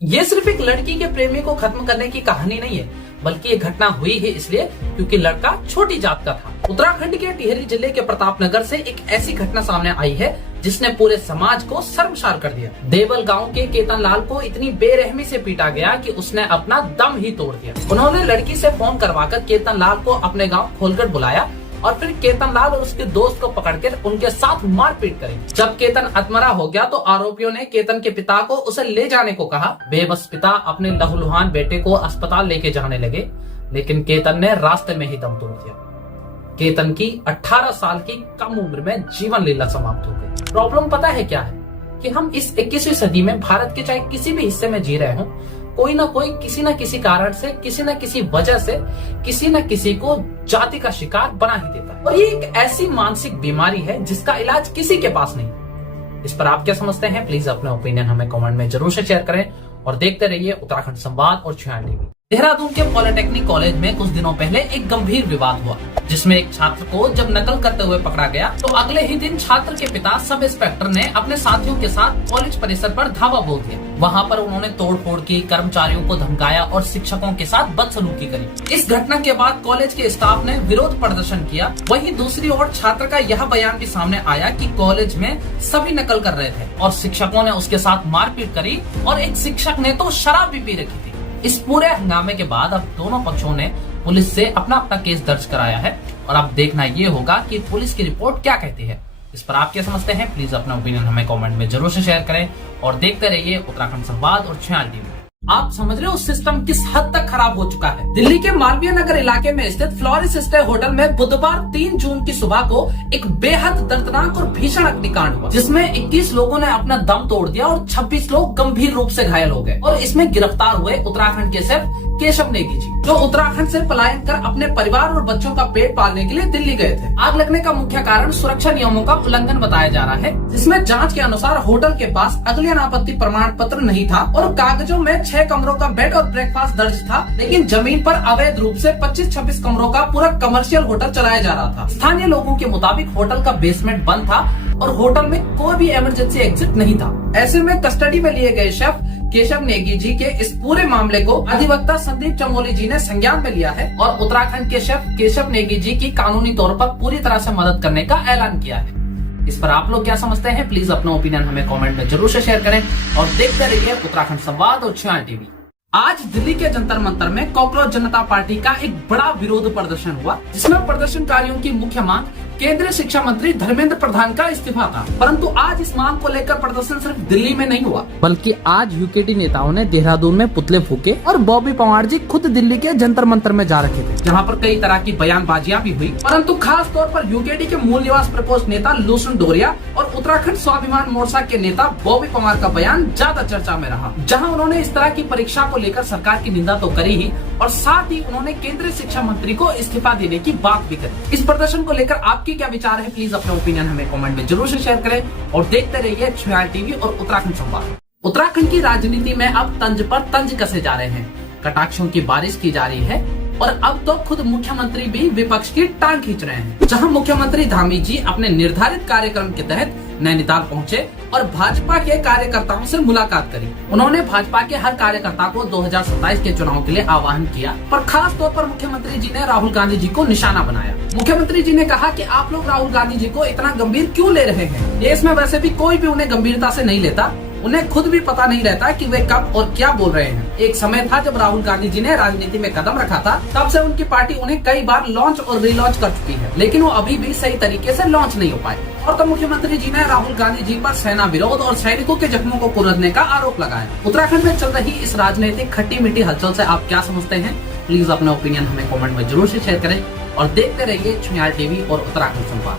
ये सिर्फ एक लड़की के प्रेमी को खत्म करने की कहानी नहीं है, बल्कि ये घटना हुई है इसलिए क्योंकि लड़का छोटी जात का था। उत्तराखंड के टिहरी जिले के प्रतापनगर से एक ऐसी घटना सामने आई है जिसने पूरे समाज को शर्मसार कर दिया। देवल गांव के केतन लाल को इतनी बेरहमी से पीटा गया कि उसने अपना दम ही तोड़ दिया। उन्होंने लड़की से फोन करवाकर केतन लाल को अपने गाँव खोलकर बुलाया और फिर केतन लाल और उसके दोस्त को पकड़कर उनके साथ मारपीट करी। जब केतन अधमरा हो गया तो आरोपियों ने केतन के पिता को उसे ले जाने को कहा। बेबस पिता अपने लहूलुहान बेटे को अस्पताल लेके जाने लगे, लेकिन केतन ने रास्ते में ही दम तोड़ दिया। केतन की 18 साल की कम उम्र में जीवन लीला समाप्त हो गई। प्रॉब्लम पता है क्या है कि हम इस 21वीं सदी में भारत के चाहे किसी भी हिस्से में जी रहे हो, कोई ना कोई किसी न किसी कारण से, किसी न किसी वजह से किसी न किसी को जाति का शिकार बना ही देता है। और ये एक ऐसी मानसिक बीमारी है जिसका इलाज किसी के पास नहीं। इस पर आप क्या समझते हैं? प्लीज अपने ओपिनियन हमें कमेंट में जरूर से शेयर करें और देखते रहिए उत्तराखंड संवाद और छुयान टीवी। देहरादून के पॉलिटेक्निक कॉलेज में कुछ दिनों पहले एक गंभीर विवाद हुआ, जिसमें एक छात्र को जब नकल करते हुए पकड़ा गया तो अगले ही दिन छात्र के पिता सब इंस्पेक्टर ने अपने साथियों के साथ कॉलेज परिसर पर धावा बोल दिया। वहां पर उन्होंने तोड़फोड़ की, कर्मचारियों को धमकाया और शिक्षकों के साथ बदसलूकी करी। इस घटना के बाद कॉलेज के स्टाफ ने विरोध प्रदर्शन किया। वहीं दूसरी ओर छात्र का यह बयान भी सामने आया कि कॉलेज में सभी नकल कर रहे थे और शिक्षकों ने उसके साथ मारपीट करी और एक शिक्षक ने तो शराब भी पी रखी थी। इस पूरे हंगामे के बाद अब दोनों पक्षों ने पुलिस से अपना अपना केस दर्ज कराया है और अब देखना ये होगा कि पुलिस की रिपोर्ट क्या कहती है। इस पर आप क्या समझते हैं? प्लीज अपना ओपिनियन हमें कमेंट में जरूर से शेयर करें और देखते रहिए उत्तराखंड संवाद और छुयान टीवी। आप समझ रहे हो सिस्टम किस हद तक खराब हो चुका है। दिल्ली के मालवीय नगर इलाके में स्थित फ्लोरिस स्टे होटल में बुधवार 3 जून की सुबह को एक बेहद दर्दनाक और भीषण अग्निकांड हुआ, जिसमें 21 लोगों ने अपना दम तोड़ दिया और 26 लोग गंभीर रूप से घायल हो गए। और इसमें गिरफ्तार हुए उत्तराखंड के शेफ केशव नेगी जी, जो उत्तराखंड से पलायन कर अपने परिवार और बच्चों का पेट पालने के लिए दिल्ली गए थे। आग लगने का मुख्य कारण सुरक्षा नियमों का उल्लंघन बताया जा रहा है, जिसमें जांच के अनुसार होटल के पास अग्नि आपत्ति प्रमाण पत्र नहीं था और कागजों में 6 कमरों का बेड और ब्रेकफास्ट दर्ज था, लेकिन जमीन पर अवैध रूप से 25-26 कमरों का पूरा कमर्शियल होटल चलाया जा रहा था। स्थानीय लोगों के मुताबिक होटल का बेसमेंट बंद था और होटल में कोई भी इमरजेंसी एग्जिट नहीं था। ऐसे में कस्टडी में लिए गए शेफ केशव नेगी जी के इस पूरे मामले को अधिवक्ता संदीप चमोली जी ने संज्ञान में लिया है और उत्तराखंड के शेफ केशव नेगी जी की कानूनी तौर पर पूरी तरह से मदद करने का ऐलान किया है। इस पर आप लोग क्या समझते हैं? प्लीज अपना ओपिनियन हमें कमेंट में जरूर से शेयर करें और देखते रहिए उत्तराखंड संवाद और छुयान टीवी। आज दिल्ली के जंतर मंतर में कॉकरोच जनता पार्टी का एक बड़ा विरोध प्रदर्शन हुआ, जिसमें प्रदर्शनकारियों की मुख्य मांग केंद्रीय शिक्षा मंत्री धर्मेंद्र प्रधान का इस्तीफा था। परंतु आज इस मांग को लेकर प्रदर्शन सिर्फ दिल्ली में नहीं हुआ, बल्कि आज यूकेटी नेताओं ने देहरादून में पुतले फूके और बॉबी पवार जी खुद दिल्ली के जंतर मंतर में जा रखे थे, जहां पर कई तरह की बयानबाजियां भी हुई। परंतु खास तौर पर यूकेटी के मूल निवास प्रकोष्ठ नेता लूसन डोरिया और उत्तराखंड स्वाभिमान मोर्चा के नेता बॉबी पवार का बयान ज्यादा चर्चा में रहा, जहाँ उन्होंने इस तरह की परीक्षा को लेकर सरकार की निंदा तो करी ही और साथ ही उन्होंने केंद्रीय शिक्षा मंत्री को इस्तीफा देने की बात भी करी। इस प्रदर्शन को लेकर आपकी क्या विचार है? प्लीज अपने ओपिनियन हमें कमेंट में जरूर से शेयर करें और देखते रहिए छुयान टीवी और उत्तराखंड संवाद। उत्तराखंड की राजनीति में अब तंज पर तंज कसे जा रहे हैं, कटाक्षों की बारिश की जा रही है और अब तो खुद मुख्यमंत्री भी विपक्ष की टांग खींच रहे हैं। जहां मुख्यमंत्री धामी जी अपने निर्धारित कार्यक्रम के तहत नैनीताल पहुंचे और भाजपा के कार्यकर्ताओं से मुलाकात करी। उन्होंने भाजपा के हर कार्यकर्ता को 2027 के चुनाव के लिए आह्वान किया, पर खास तौर पर मुख्यमंत्री जी ने राहुल गांधी जी को निशाना बनाया। मुख्यमंत्री जी ने कहा कि आप लोग राहुल गांधी जी को इतना गंभीर क्यों ले रहे हैं? देश में वैसे भी कोई भी उन्हें गंभीरता से नहीं लेता, उन्हें खुद भी पता नहीं रहता कि वे कब और क्या बोल रहे हैं। एक समय था जब राहुल गांधी जी ने राजनीति में कदम रखा था, तब से उनकी पार्टी उन्हें कई बार लॉन्च और रिलॉन्च कर चुकी है, लेकिन वो अभी भी सही तरीके से लॉन्च नहीं हो पाए। और तो मुख्यमंत्री जी ने राहुल गांधी जी पर सेना विरोध और सैनिकों के जख्मों को कुरेदने का आरोप लगाया। उत्तराखंड में चल रही इस राजनीतिक खट्टी मीठी हलचल से आप क्या समझते हैं? प्लीज अपना ओपिनियन हमें कमेंट में जरूर से शेयर करें और देखते रहिए छुयान टीवी और उत्तराखंड संवाद।